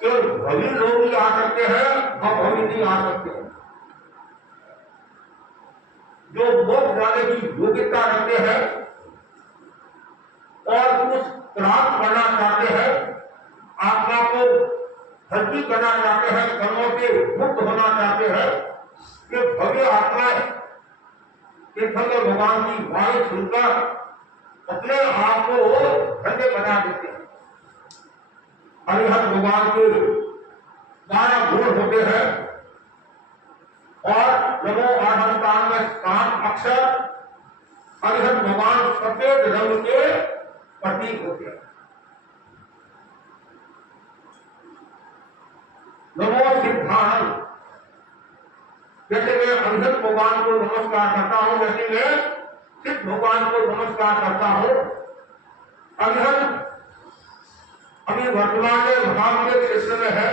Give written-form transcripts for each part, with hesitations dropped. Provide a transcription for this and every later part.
कि भवी लोग ही आ सकते हैं, अभवी नहीं आ सकते। जो मोक्ष जाने की योग्यता रखते हैं और उस प्राप्त करना चाहते हैं, आत्मा को हल्की करना चाहते हैं, कर्मों से मुक्त होना चाहते हैं, कि भव्य आत्मा तीर्थंकर भगवान की वाणी सुनकर अपने आप को धन्य बना देते हैं। हरिहर भगवान के 12 गुण होते हैं और नमो आधमतान में 7 अक्षर हरिहर भगवान सफेद रंग के प्रतीक होते हैं। नमो सिद्धांत, जैसे मैं हरिहर भगवान को नमस्कार करता हूं, वैसे मैं सिद्ध भगवान को नमस्कार करता हूं। हरिहर अभी वर्तमान में महावीर क्षेत्र में है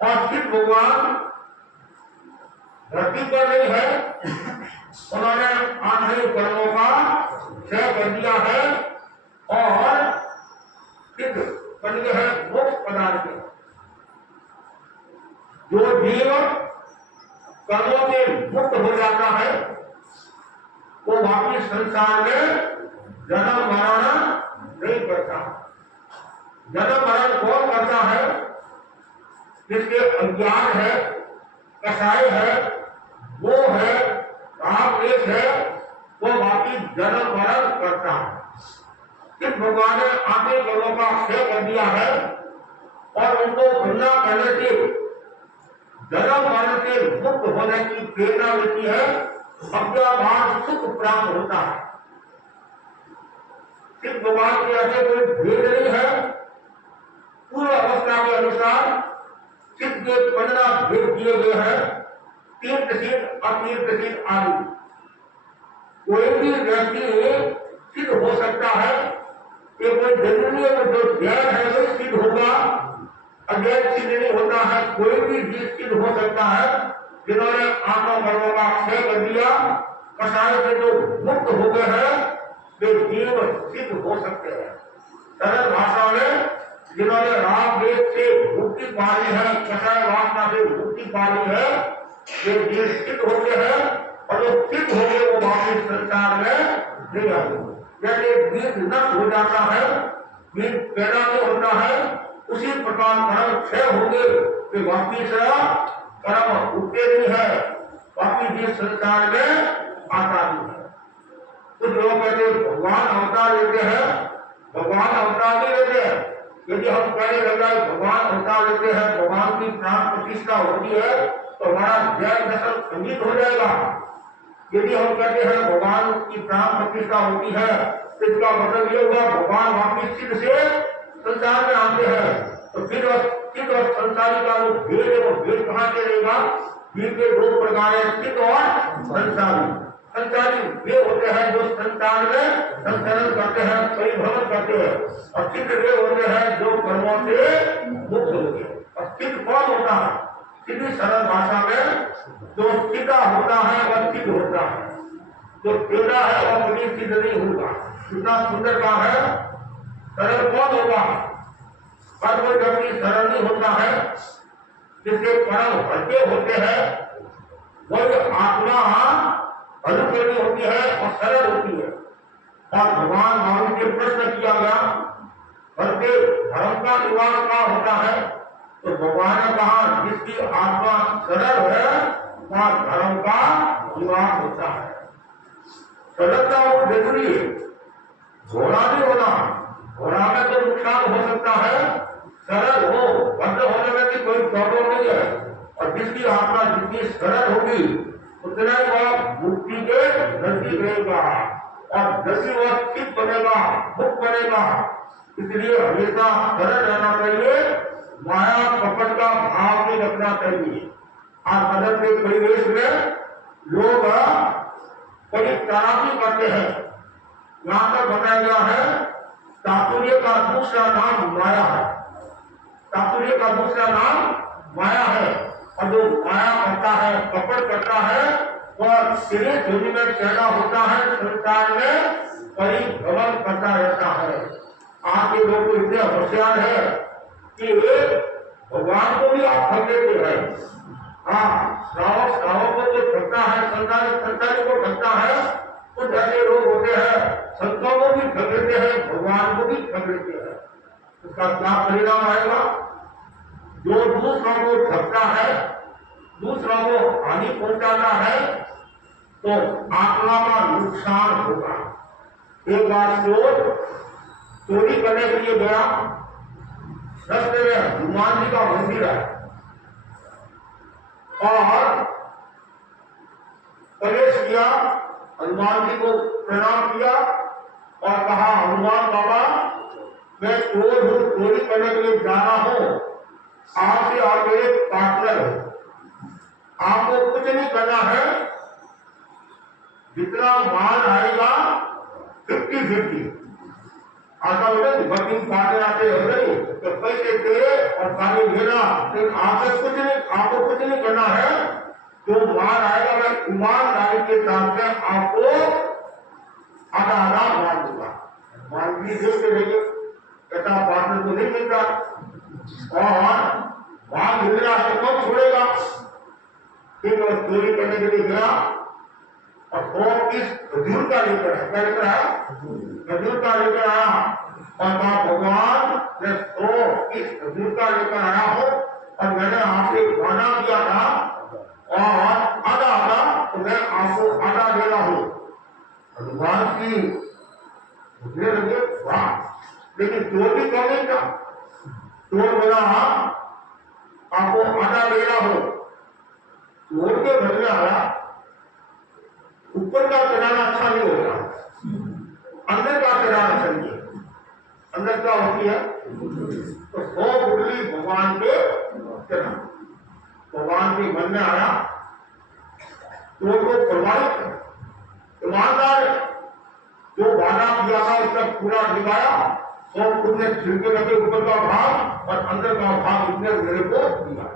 और सिद्ध भगवान धरती पर नहीं है। उन्होंने आंतरिक कर्मों का क्षय कर दिया है और सिद्ध बन गए हैं मोक्ष पदार्थ के। जो जीव कर्मों से मुक्त हो जाता है वो वापिस संसार में जन्म मरण नहीं करता। जन्म मरण कौन करता है? जिसके अज्ञान है, कसाई है, वो है, रामदेश है, वो वापिस जन्म मरण करता है। इस भगवान ने आगे कर्मों का क्षय कर दिया है और उनको गंगा करने से जन्म मरण से मुक्त होने की प्रेरणा मिलती है, अज्ञाभार सुख प्राप्त होता है। इस भगवान के ऐसे कोई भेद नहीं है। पूर्व अवस्था के अनुसार सिद्ध के 15 भेद दिए गए हैं, तीर्थ सिद्ध, अतीर्थ सिद्ध आदि। कोई भी व्यक्ति सिद्ध हो सकता है, ये कोई जरूरी है कि जो जैन है वो सिद्ध होगा, अजैन सिद्ध नहीं होता है। कोई भी जीव सिद्ध हो सकता है। जिन्होंने आत्मा कर्मों का क्षय कर दिया, कसाई से जो मुक्त हो गए हैं, वे जीव सिद्ध हो सकते हैं। सरल भाषा में जिन्होंने राग वेद से मुक्ति पाली है, कसाय वासना से मुक्ति पाली है, वे जीव सिद्ध होते हैं और जो सिद्ध हो गए वो वापिस संसार में नहीं आते। जैसे बीज नष्ट हो जाता है, बीज पैदा नहीं होता है, उसी प्रकार कर्म क्षय होंगे कि वापिस कर्म उठते नहीं है, वापिस जीव संसार में आता नहीं है। कुछ लोग कहते हैं भगवान अवतार लेते हैं, भगवान अवतार नहीं लेते हैं। यदि हम कहने लगा भगवान अवतार लेते हैं, भगवान की प्राण प्रतिष्ठा होती है, तो हमारा जैन दर्शन खंडित हो जाएगा। यदि हम कहते हैं भगवान की प्राण प्रतिष्ठा होती है, तो इसका मतलब ये होगा भगवान वापिस सिद्ध से संसार में आते हैं। तो फिर सिद्ध और संसारी का जो भेद है वो भेद कहाँ से रहेगा? जीव के 2 प्रकार है, सिद्ध और संसारी। संसारी वे होते हैं जो संसार में संचरण करते हैं, परिभ्रमण करते हैं, और सिद्ध वे होते हैं जो कर्मों से मुक्त होते हैं। और सिद्ध कौन होता है? सिद्ध सरल भाषा में जो सीधा होता है वह सिद्ध होता है, जो टेढ़ा है वह कभी सिद्ध नहीं होगा। कितना सुंदर का है। सरल कौन होगा? हर कोई व्यक्ति सरल नहीं होता है। जिसके कर्म हल्के होते हैं वही आत्मा अनुकूल होती है और सरल होती है। और भगवान महावीर से प्रश्न किया गया, हल्के धर्म का निवास क्या होता है? तो भगवान ने कहा जिसकी आत्मा सरल है वह धर्म का निवास होता है। सरलता वो जरूरी है, घोड़ा नहीं होना। घोड़ा में तो नुकसान हो सकता है, सरल हो, बंद होने में भी कोई प्रॉब्लम नहीं है। और जिसकी आत्मा जितनी सरल होगी उतना ही वह मुक्ति के नजदीक रहेगा और जैसे वह सिद्ध बनेगा, मुक्त बनेगा। इसलिए हमेशा सरल रहना चाहिए, माया कपट का भाव नहीं रखना चाहिए। आज मदद के परिवेश में लोग कई तैराकी करते हैं। यहाँ तक बताया गया है चातुर्य का दूसरा नाम माया है। चातुर्य का दूसरा नाम माया है। और जो माया करता है, कपट करता है, वह सीधे धुनी में चढ़ा होता है, संसार में परिभ्रमण करता रहता है। आज के लोग इतने होशियार है कि भगवान को भी आप ठग देते हैं। हाँ, श्रावक को जो ठगता है, संसारी को ठगता है, कुछ ऐसे लोग होते हैं संतों को भी ठग देते हैं, भगवान को भी ठग देते हैं। उसका क्या परिणाम आएगा? जो दूसरों को ठगता है, दूसरों को हानि पहुंचाता है, तो आत्मा का नुकसान होगा। एक बार चोरी करने के लिए गया, रास्ते में हनुमान जी का मंदिर है और प्रवेश किया, हनुमान जी को प्रणाम किया और कहा, हनुमान बाबा मैं चोर हूं, चोरी करने के लिए जा रहा हूं, आपसे आप मेरे पार्टनर हो, आपको कुछ नहीं करना है, जितना माल आएगा 50-50 आता होगा, वर्किंग पार्टनर आते हो गई तो पैसे तेरे और पानी मेरा, लेकिन आपको कुछ नहीं करना है, जो माल आएगा मैं ईमानदारी के साथ में आपको आधा आधा माल दूंगा। माल भी देखते रहिए, ऐसा पार्टनर को नहीं मिलता और माल मिल रहा है तो कौन छोड़ेगा। फिर वो चोरी करने के लिए गया और 100 खजूर का लेकर आया, क्या लेकर आया? खजूर का लेकर आया और कहा, भगवान मैं 100 खजूर का लेकर आया हूं और मैंने आपसे वादा किया था और आधा आधा तो मैं आपको आधा दे रहा हूं। भगवान की मुझे लगे वाह, लेकिन चोर भी कौन नहीं था? चोर बोला आपको आधा दे रहा हूं, चोर के घर में आया, ऊपर का किराना अच्छा नहीं होता, अंदर का किराना चाहिए। अंदर क्या होती है? तो 100 गुटली भगवान के किराना। भगवान के मन में आया, चोर को प्रभावित ईमानदार जो वादा किया था उसका पूरा दिखाया, 100 खुद ने छिड़के लगे ऊपर का भाग और अंदर का भाग इसने मेरे को दिया।